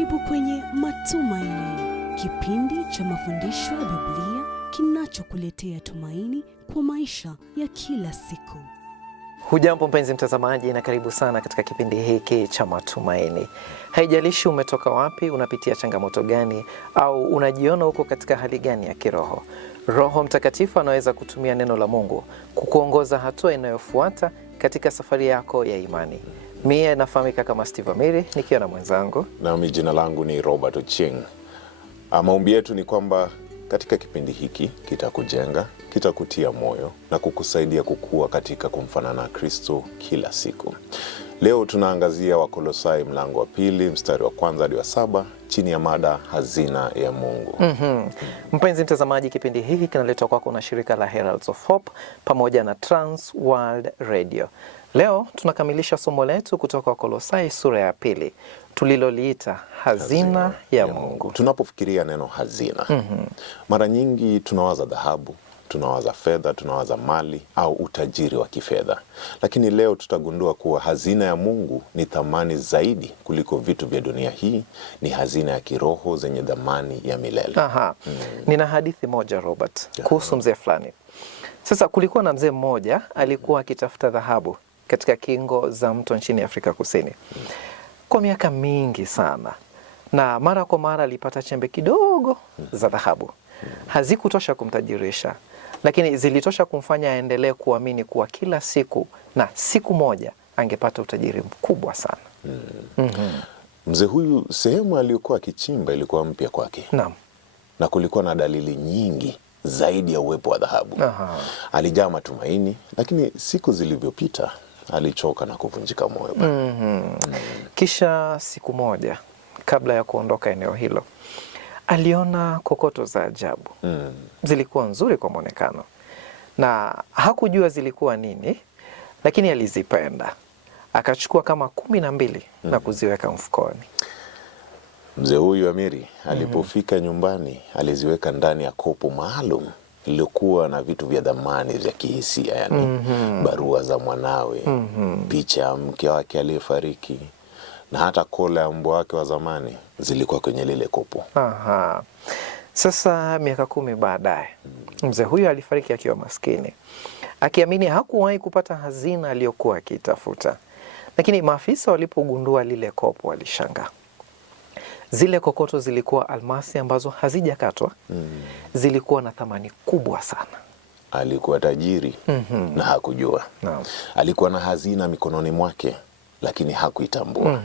Karibu kwenye Matumaini, kipindi cha mafundisho ya Biblia kinachokuletea tumaini kwa maisha ya kila siku. Hujambo mpenzi mtazamaji, na karibu sana katika kipindi hiki cha Matumaini. Haijalishi umetoka wapi, unapitia changamoto gani, au unajiona uko katika hali gani ya kiroho, Roho Mtakatifu anaweza kutumia neno la Mungu kukuongoza hatua inayofuata katika safari yako ya imani. Mie nafahamika kama Steve Amiri, nikiwa na mwenzangu. Nami jina langu ni Robert Ochieng. Maombi yetu ni kwamba katika kipindi hiki kitakujenga, kitakutia moyo na kukusaidia kukua katika kumfanana Kristo kila siku. Leo tunaangazia Wakolosai mlango wa 2 mstari wa 1 hadi wa 7 chini ya mada hazina ya Mungu. Mpenzi mtazamaji, kipindi hiki kinaletwa kwako na shirika la Heralds of Hope pamoja na Trans World Radio. Leo tunakamilisha somo letu kutoka Wakolosai sura ya 2 tuliloliita hazina ya Mungu. Tunapofikiria neno hazina, mara nyingi tunawaza dhahabu, tunawaza fedha, tunawaza mali au utajiri wa kifedha. Lakini leo tutagundua kuwa hazina ya Mungu ni thamani zaidi kuliko vitu vya dunia hii. Ni hazina ya kiroho zenye thamani ya milele. Nina hadithi moja, Robert, kuhusu mzee fulani. Sasa kulikuwa na mzee mmoja alikuwa akitafuta dhahabu katika kingo za mto nchini Afrika Kusini kwa miaka mingi sana, na mara kwa mara alipata chembe kidogo za dhahabu. Hazikutosha kumtajirisha, lakini zilitosha kumfanya aendelee kuamini kuwa kila siku na siku moja angepata utajiri mkubwa sana. Mzee huyu, sehemu aliyokuwa akichimba ilikuwa mpya kwake. Naam. Na kulikuwa na dalili nyingi zaidi ya uwepo wa dhahabu. Alijaa matumaini, lakini siku zilivyopita alichoka na kuvunjika moyo. Kisha siku moja kabla ya kuondoka eneo hilo, aliona kokoto za ajabu. Zilikuwa nzuri kwa mwonekano na hakujua zilikuwa nini, lakini alizipenda. Akachukua kama 12 na kuziweka mfukoni. Mzee huyu Amiri alipofika nyumbani, aliziweka ndani ya kopo maalum iliyokuwa na vitu vya dhamani vya kihisia, yani barua za mwanawe, picha ya mke wake aliyefariki, na hata kola ya mbwa wake wa zamani zilikuwa kwenye lile kopo. Sasa miaka 10 baadaye, mzee huyu alifariki akiwa maskini, akiamini hakuwahi kupata hazina aliyokuwa akitafuta. Lakini maafisa walipogundua lile kopo walishangaa. Zile kokoto zilikuwa almasi ambazo hazijakatwa. Zilikuwa na thamani kubwa sana. Alikuwa tajiri na hakujua. Alikuwa na hazina mikononi mwake, lakini hakuitambua.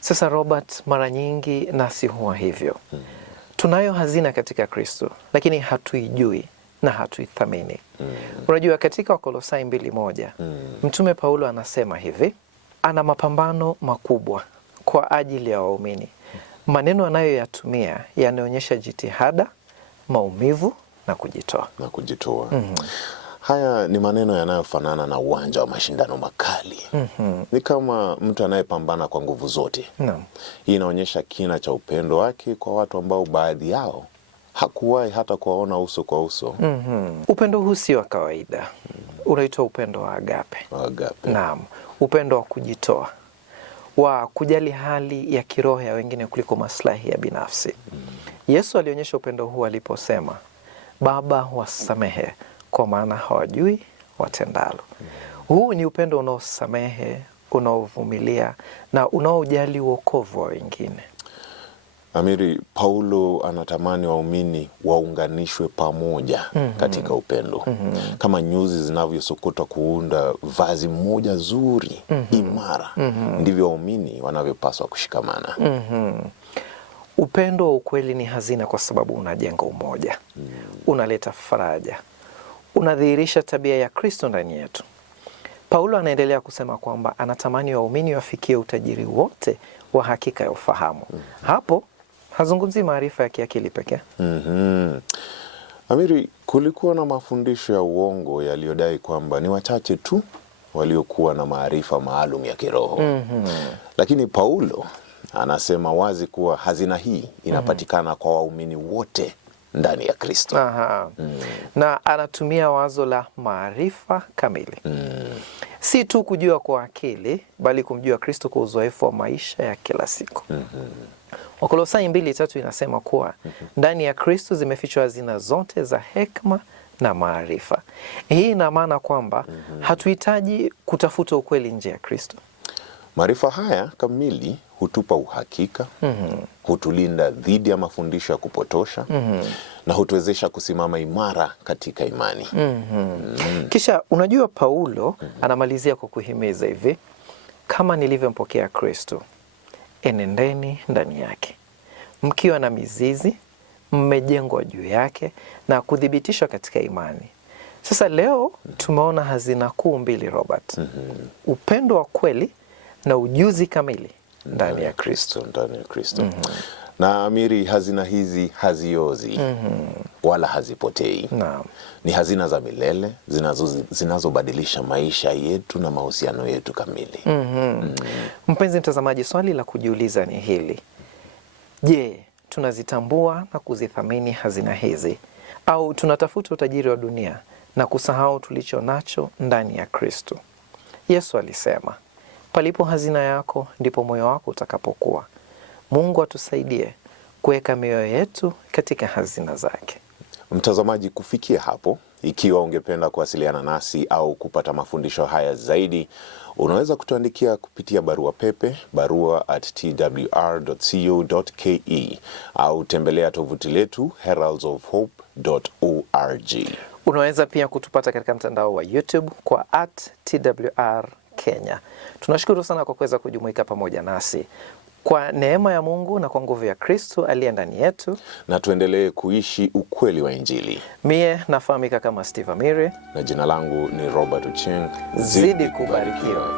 Sasa Robert, mara nyingi nasi huwa hivyo. Tunayo hazina katika Kristo, lakini hatuijui na hatuithamini. Unajua, katika Wakolosai 2:1 Mtume Paulo anasema hivi: ana mapambano makubwa kwa ajili ya waumini. Maneno anayoyatumia yanaonyesha jitihada, maumivu na kujitoa. Haya ni maneno yanayofanana na uwanja wa mashindano makali. Ni kama mtu anayepambana kwa nguvu zote. Hii inaonyesha kina cha upendo wake kwa watu ambao baadhi yao hakuwahi hata kuwaona uso kwa uso. Upendo huu si wa kawaida. Unaitwa upendo wa agape. Naam, upendo wa kujitoa, wa kujali hali ya kiroho ya wengine kuliko maslahi ya binafsi. Yesu alionyesha upendo huu aliposema, Baba, wasamehe kwa maana hawajui watendalo. Huu ni upendo unaosamehe, unaovumilia na unaojali wokovu wa wengine. Amiri, Paulo anatamani waumini waunganishwe pamoja katika upendo. Kama nyuzi zinavyosokotwa kuunda vazi moja zuri, imara, ndivyo waumini wanavyopaswa kushikamana. Upendo wa ukweli ni hazina kwa sababu unajenga umoja, unaleta faraja, unadhihirisha tabia ya Kristo ndani yetu. Paulo anaendelea kusema kwamba anatamani waumini wafikie utajiri wote wa hakika ya ufahamu. Hapo hazungumzi maarifa ya kiakili pekee. Amiri, kulikuwa na mafundisho ya uongo yaliyodai kwamba ni wachache tu waliokuwa na maarifa maalum ya kiroho. Lakini Paulo anasema wazi kuwa hazina hii inapatikana kwa waumini wote ndani ya Kristo. Aha. Na anatumia wazo la maarifa kamili. Si tu kujua kwa akili, bali kumjua Kristo kwa uzoefu wa maisha ya kila siku. Wakolosai 2:3 inasema kuwa ndani ya Kristo zimefichwa hazina zote za hekima na maarifa. Hii ina maana kwamba hatuhitaji kutafuta ukweli nje ya Kristo. Maarifa haya kamili hutupa uhakika, hutulinda dhidi ya mafundisho ya kupotosha, na hutuwezesha kusimama imara katika imani. Kisha unajua Paulo anamalizia kwa kuhimiza hivi: kama nilivyompokea Kristo, enendeni ndani yake, mkiwa na mizizi, mmejengwa juu yake na kuthibitishwa katika imani. Sasa leo tumeona hazina kuu mbili, Robert. Upendo wa kweli na ujuzi kamili ndani ya Kristo. Na Amiri, hazina hizi haziozi wala hazipotei. Ni hazina za milele zinazobadilisha maisha yetu na mahusiano yetu kamili. Mpenzi mtazamaji, swali la kujiuliza ni hili: je, tunazitambua na kuzithamini hazina hizi, au tunatafuta utajiri wa dunia na kusahau tulicho nacho ndani ya Kristo? Yesu alisema, palipo hazina yako ndipo moyo wako utakapokuwa. Mungu atusaidie kuweka mioyo yetu katika hazina zake. Mtazamaji, kufikia hapo, ikiwa ungependa kuwasiliana nasi au kupata mafundisho haya zaidi, unaweza kutuandikia kupitia barua pepe, barua@twr.co.ke, au tembelea tovuti letu heraldsofhope.org. Unaweza pia kutupata katika mtandao wa YouTube kwa @TWR Kenya. Tunashukuru sana kwa kuweza kujumuika pamoja nasi. Kwa neema ya Mungu na kwa nguvu ya Kristo aliye ndani yetu, na tuendelee kuishi ukweli wa Injili. Mie nafahamika kama Steve Amiri, na jina langu ni Robert Ochieng. Zidi kubarikiwa.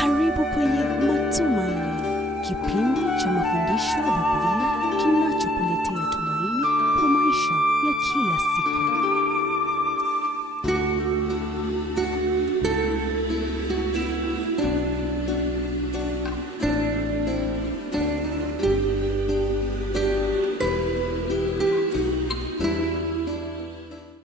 Karibu kwenye Matumaini, kipindi cha mafundisho ya Biblia kinachokuletea